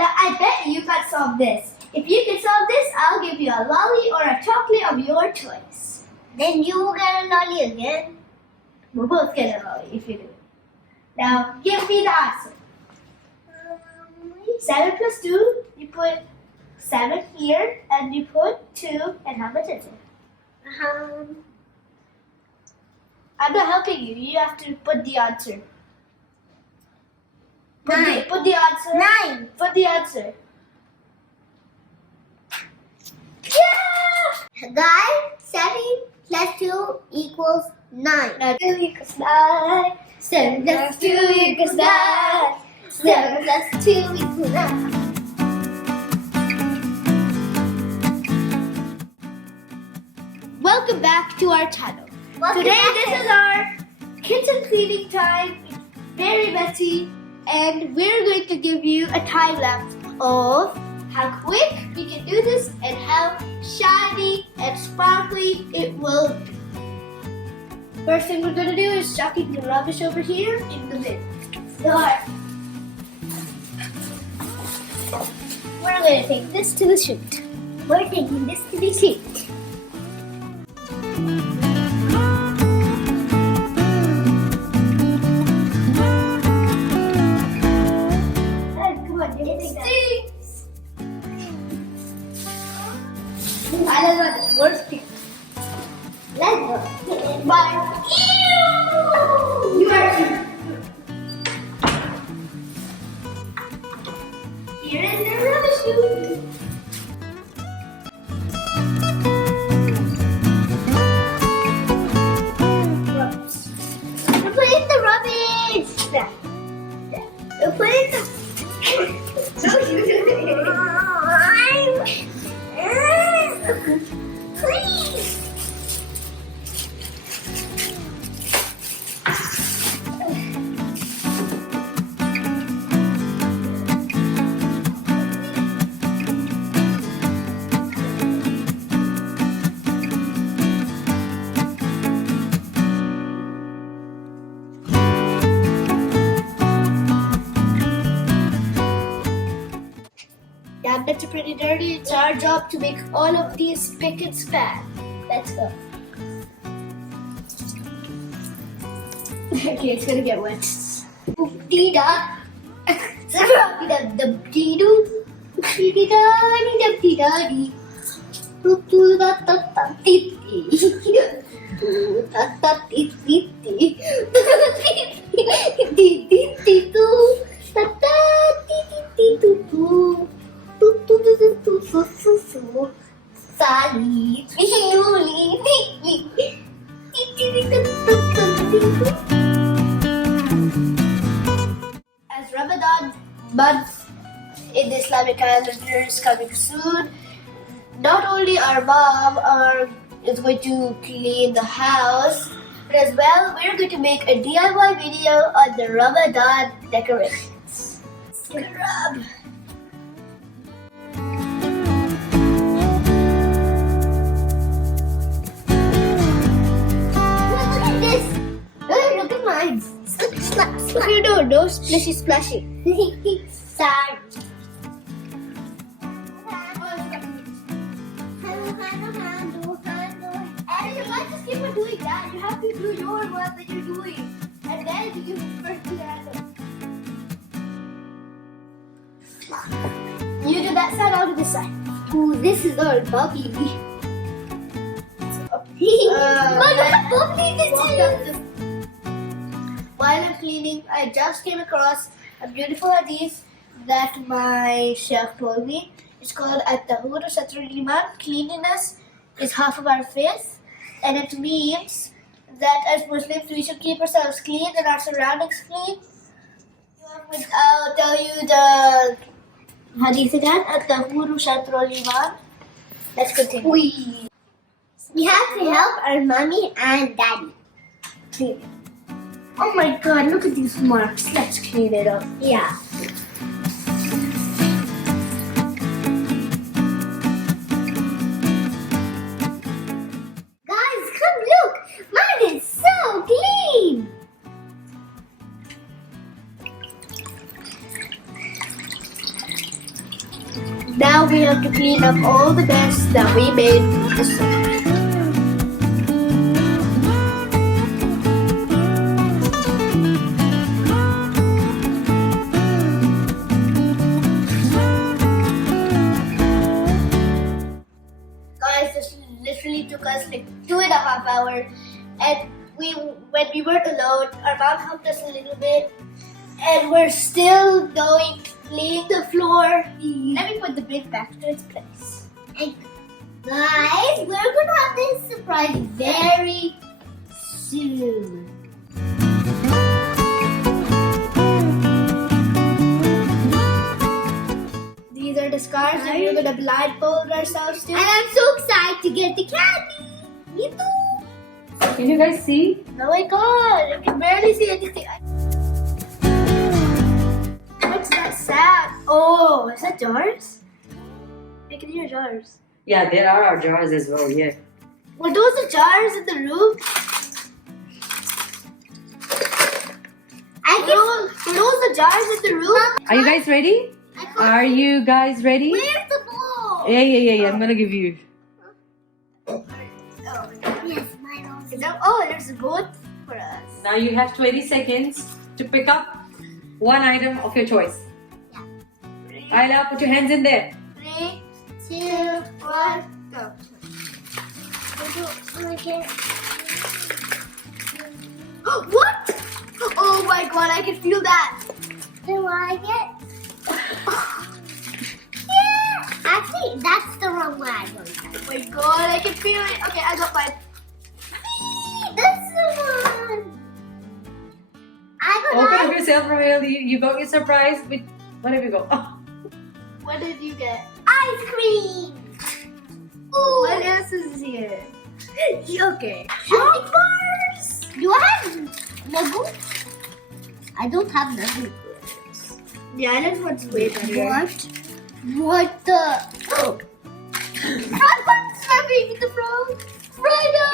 I bet you can solve this. If you can solve this, I'll give you a lolly or a chocolate of your choice. Then you will get a lolly again. We'll both get a lolly if you do. Now, give me the answer. 7 plus 2, you put 7 here, and you put 2, and how much is it? I'm not helping you. You have to put the answer. Put the answer. 9. Put the answer. Yeah! Guys, 7 plus 2 equals 9. 2 equals 9. 7 plus 2 equals 9. 7 plus 2 equals 9. Welcome back to our channel. Today this is our kitchen cleaning time. It's very messy, and we're going to give you a time lapse of how quick we can do this and how shiny and sparkly it will be. First thing we're going to do is chucking the rubbish over here in the bin. We're going to take this to the chute. We're taking this to the chute. I don't know the worst thing. Let's go. Bye. You are here is the rubbish chute. We're putting the rubbish. We're putting the. Please. Yeah, that's pretty dirty. It's our job to make all of these spick and span. Let's go. Okay, it's gonna get wet. Dee-da. Dee-doo. Dee-dee-da-dee-da-dee-da-dee. As Ramadan month in the Islamic calendar is coming soon, not only our mom is going to clean the house, but as well we're going to make a DIY video on the Ramadan decorations. Scrub! Look at mine. No splashy splashy. Sorry. And you can't just keep on doing that. You have to do your work that you're doing. And then you first do the handle. You do that side, I'll do this side. Ooh, this is all bubbly. Look how bubbly this is. While I'm cleaning, I just came across a beautiful hadith that my chef told me. It's called At-Tahuru Shatrul Iman. Cleanliness is half of our faith, and it means that as Muslims we should keep ourselves clean and our surroundings clean. I'll tell you the hadith again. At-Tahuru Shatrul Iman. Let's continue. We have to help our mommy and daddy. Clean it. Oh my god, look at these marks. Let's clean it up. Yeah. Guys, come look. Mine is so clean. Now we have to clean up all the mess that we made this summer. Guys, this literally took us like 2.5 hours, and when we weren't alone, our mom helped us a little bit, and we're still going cleaning the floor. Let me put the bin back to its place. And guys, we're gonna have this surprise very soon. These are the scars that we're gonna blindfold ourselves to. And I'm so excited to get the candy. Me too. Can you guys see? Oh my god, I can barely see anything. What's that sound? Oh, is that jars? I can hear jars. Yeah, there are our jars as well, yeah. Were those the jars in the room? Were those the jars in the room? Are you guys ready? Are you guys ready? Where's the ball? Yeah. I'm gonna give you. Oh, Yes, mine also. is that, oh, there's a boat for us. Now you have 20 seconds to pick up one item of your choice. Ayla, put your hands in there. 3, 2, 1, go. What? Oh my god, I can feel that. Do I get? Yeah. Actually, that's the wrong one. I don't have. Oh my god, I can feel it. Okay, I got mine. That's the one. I got Open mine. up yourself, Rahel. You got your surprise. What have you got? Oh. What did you get? Ice cream. Ooh. What else is here? Okay. Chocolate bars. Do I have Nugget? I don't have Nugget. Yeah, this one's way better. What the? Oh. What's happening in the front? Fredo!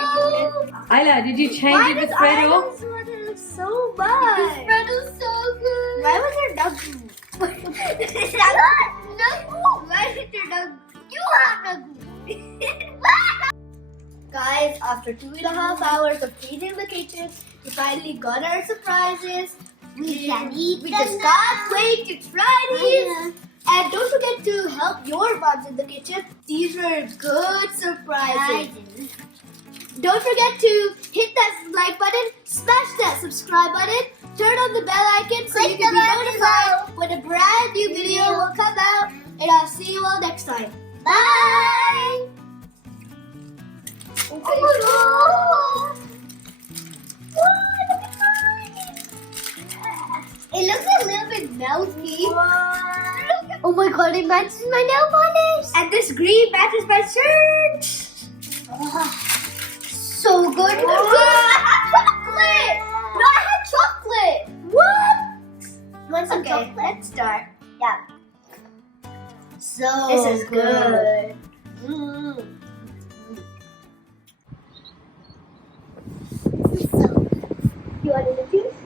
Ayla, did you change Why it with does Fredo? Isla's sweater so much? Fredo's so good. Why was your dog? Why did your dog? You have Nugget. Guys, after 2.5 hours of cleaning the kitchen, we finally got our surprises. We can eat We them just now. can't wait to try these. And don't forget to help your moms in the kitchen. These were good surprises. Don't forget to hit that like button, smash that subscribe button, turn on the bell icon so Click you can the be bell notified when a brand new video will come out. And I'll see you all next time. Bye. Okay. Oh my god. Wow, look at mine. It looks a little bit melty. Oh my god, it matches my nail polish. And this green matches my shirt. So good. Chocolate! No, I had chocolate. What? You want some Okay, chocolate? let's start. Yeah. So This is good. Mm. This is so good. You want a juice?